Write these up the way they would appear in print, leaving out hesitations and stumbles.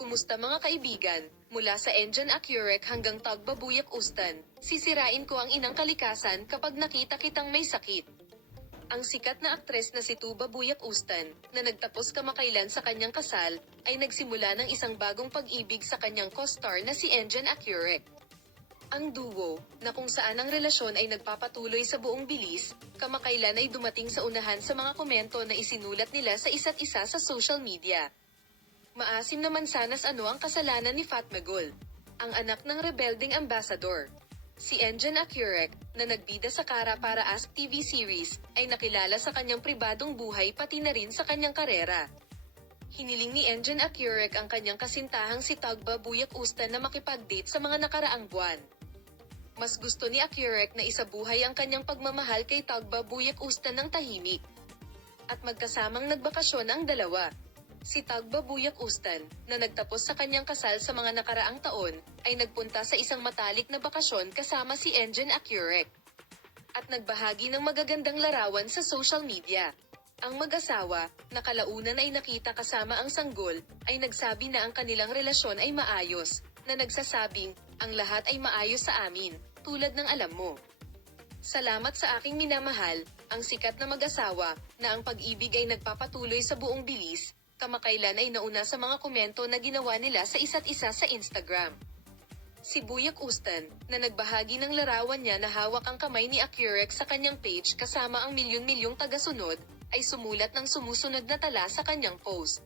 Kumusta mga kaibigan? Mula sa Engine Accurec hanggang Tagbabuyak Ustan, sisirain ko ang inang kalikasan kapag nakita kitang may sakit. Ang sikat na aktres na si Tuba Buyak Ustan, na nagtapos kamakailan sa kanyang kasal, ay nagsimula ng isang bagong pag-ibig sa kanyang co-star na si Engine Accurec. Ang duo, na kung saan ang relasyon ay nagpapatuloy sa buong bilis, kamakailan ay dumating sa unahan sa mga komento na isinulat nila sa isa't isa sa social media. Maasim naman sanas ano ang kasalanan ni Fatmagul, ang anak ng rebelding ambassador. Si Engine Accurec, na nagbida sa Kara para Ask TV series, ay nakilala sa kanyang pribadong buhay pati na rin sa kanyang karera. Hiniling ni Engine Accurec ang kanyang kasintahang si Tagba Buyak Ustan na makipag-date sa mga nakaraang buwan. Mas gusto ni Accurec na isabuhay ang kanyang pagmamahal kay Tagba Buyak Ustan ng tahimik. At magkasamang nagbakasyon ang dalawa. Si Tagba Buyak Ustan, na nagtapos sa kanyang kasal sa mga nakaraang taon, ay nagpunta sa isang matalik na bakasyon kasama si Engine Accurec. At nagbahagi ng magagandang larawan sa social media. Ang mag-asawa, na kalaunan ay nakita kasama ang sanggol, ay nagsabi na ang kanilang relasyon ay maayos, na nagsasabing, ang lahat ay maayos sa amin, tulad ng alam mo. Salamat sa aking minamahal, ang sikat na mag-asawa, na ang pag-ibig ay nagpapatuloy sa buong bilis, kamakailan ay nauna sa mga komento na ginawa nila sa isa't isa sa Instagram. Si Buyak Ustan, na nagbahagi ng larawan niya na hawak ang kamay ni Accurec sa kanyang page kasama ang milyon-milyong tagasunod, ay sumulat ng sumusunod na tala sa kanyang post.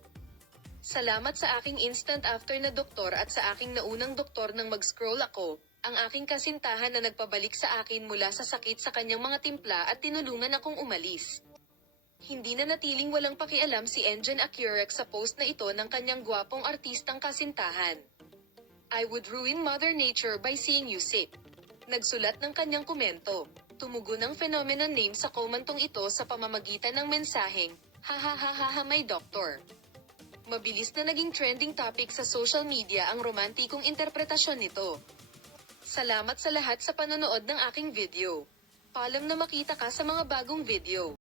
Salamat sa aking instant after na doktor at sa aking naunang doktor nang mag-scroll ako, ang aking kasintahan na nagpabalik sa akin mula sa sakit sa kanyang mga timpla at tinulungan akong umalis. Hindi na natiling walang pakialam si Engine Accurec sa post na ito ng kanyang gwapong artistang kasintahan. I would ruin Mother Nature by seeing you sick. Nagsulat ng kanyang komento. Tumugon ang phenomenon name sa kommentong ito sa pamamagitan ng mensaheng, "Hahaha my doctor." Mabilis na naging trending topic sa social media ang romantikong interpretasyon nito. Salamat sa lahat sa panonood ng aking video. Paalam na makita ka sa mga bagong video.